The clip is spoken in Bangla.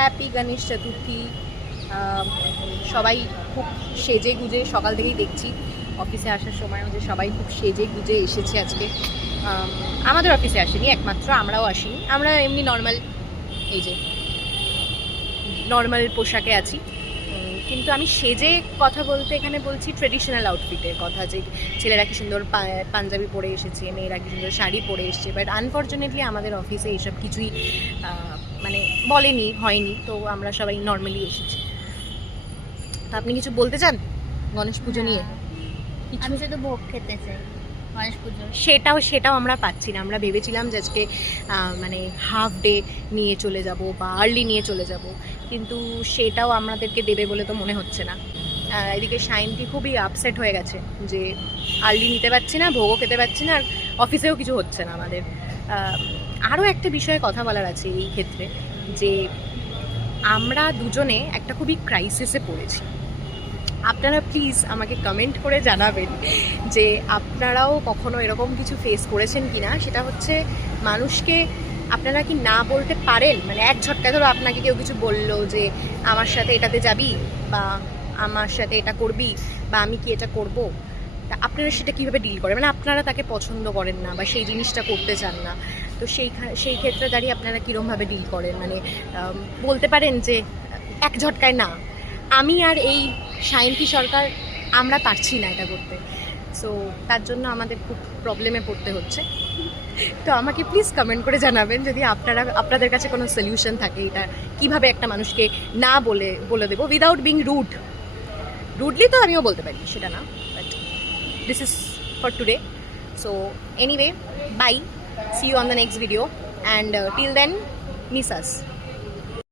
হ্যাপি গণেশ চতুর্থী। সবাই খুব সেজে গুজে সকাল থেকেই দেখছি অফিসে আসার সময়ও যে সবাই খুব সেজে গুজে এসেছে আজকে। আমাদের অফিসে আসেনি একমাত্র, আমরাও আসিনি, আমরা এমনি নর্মাল, এই যে নর্মাল পোশাকে আছি। কিন্তু আমি সেজে কথা বলতে এখানে বলছি ট্রেডিশনাল আউটফিটের কথা, যে ছেলেরা কি সুন্দর পাঞ্জাবি পরে এসেছে, মেয়েরা কি সুন্দর শাড়ি পরে এসেছে। বাট আনফর্চুনেটলি আমাদের অফিসে এইসব কিছুই মানে বলেনি, হয়নি, তো আমরা সবাই নর্মালি এসেছি। তা আপনি কিছু বলতে চান গণেশ পুজো নিয়ে? আমি শুধু ভোগ খেতে চাই গণেশ পুজো। সেটাও আমরা পাচ্ছি না। আমরা ভেবেছিলাম যে আজকে মানে হাফ ডে নিয়ে চলে যাব বা আর্লি নিয়ে চলে যাব, কিন্তু সেটাও আমাদেরকে দেবে বলে তো মনে হচ্ছে না। এদিকে সায়ন্তী খুবই আপসেট হয়ে গেছে যে আর্লি নিতে পারছি না, ভোগও খেতে পারছি না, আর অফিসেও কিছু হচ্ছে না আমাদের। আরও একটা বিষয়ে কথা বলার আছে এই ক্ষেত্রে, যে আমরা দুজনে একটা খুবই ক্রাইসিসে পড়েছি। আপনারা প্লিজ আমাকে কমেন্ট করে জানাবেন যে আপনারাও কখনো এরকম কিছু ফেস করেছেন কি না। সেটা হচ্ছে, মানুষকে আপনারা কি না বলতে পারেন? মানে এক ঝটকায় ধরো আপনাকে কেউ কিছু বললো যে আমার সাথে এটাতে যাবি, বা আমার সাথে এটা করবি, বা আমি কি এটা করব, তা আপনারা সেটা কীভাবে ডিল করেন? মানে আপনারা তাকে পছন্দ করেন না বা সেই জিনিসটা করতে চান না, তো সেই ক্ষেত্রে দাঁড়িয়ে আপনারা কীরকমভাবে ডিল করেন? মানে বলতে পারেন যে এক ঝটকায় না। আমি আর এই সায়ন্তী সরকার আমরা পারছি না এটা করতে, সো তার জন্য আমাদের খুব প্রবলেমে পড়তে হচ্ছে। তো আমাকে প্লিজ কমেন্ট করে জানাবেন যদি আপনাদের কাছে কোনো সলিউশন থাকে, এটা কিভাবে একটা মানুষকে না বলে দেবো উইদাউট বিং রুডলি। তো আমিও বলতে পারি, সেটা না, but this is for today. So anyway, bye, see you on the next video, and till then miss us.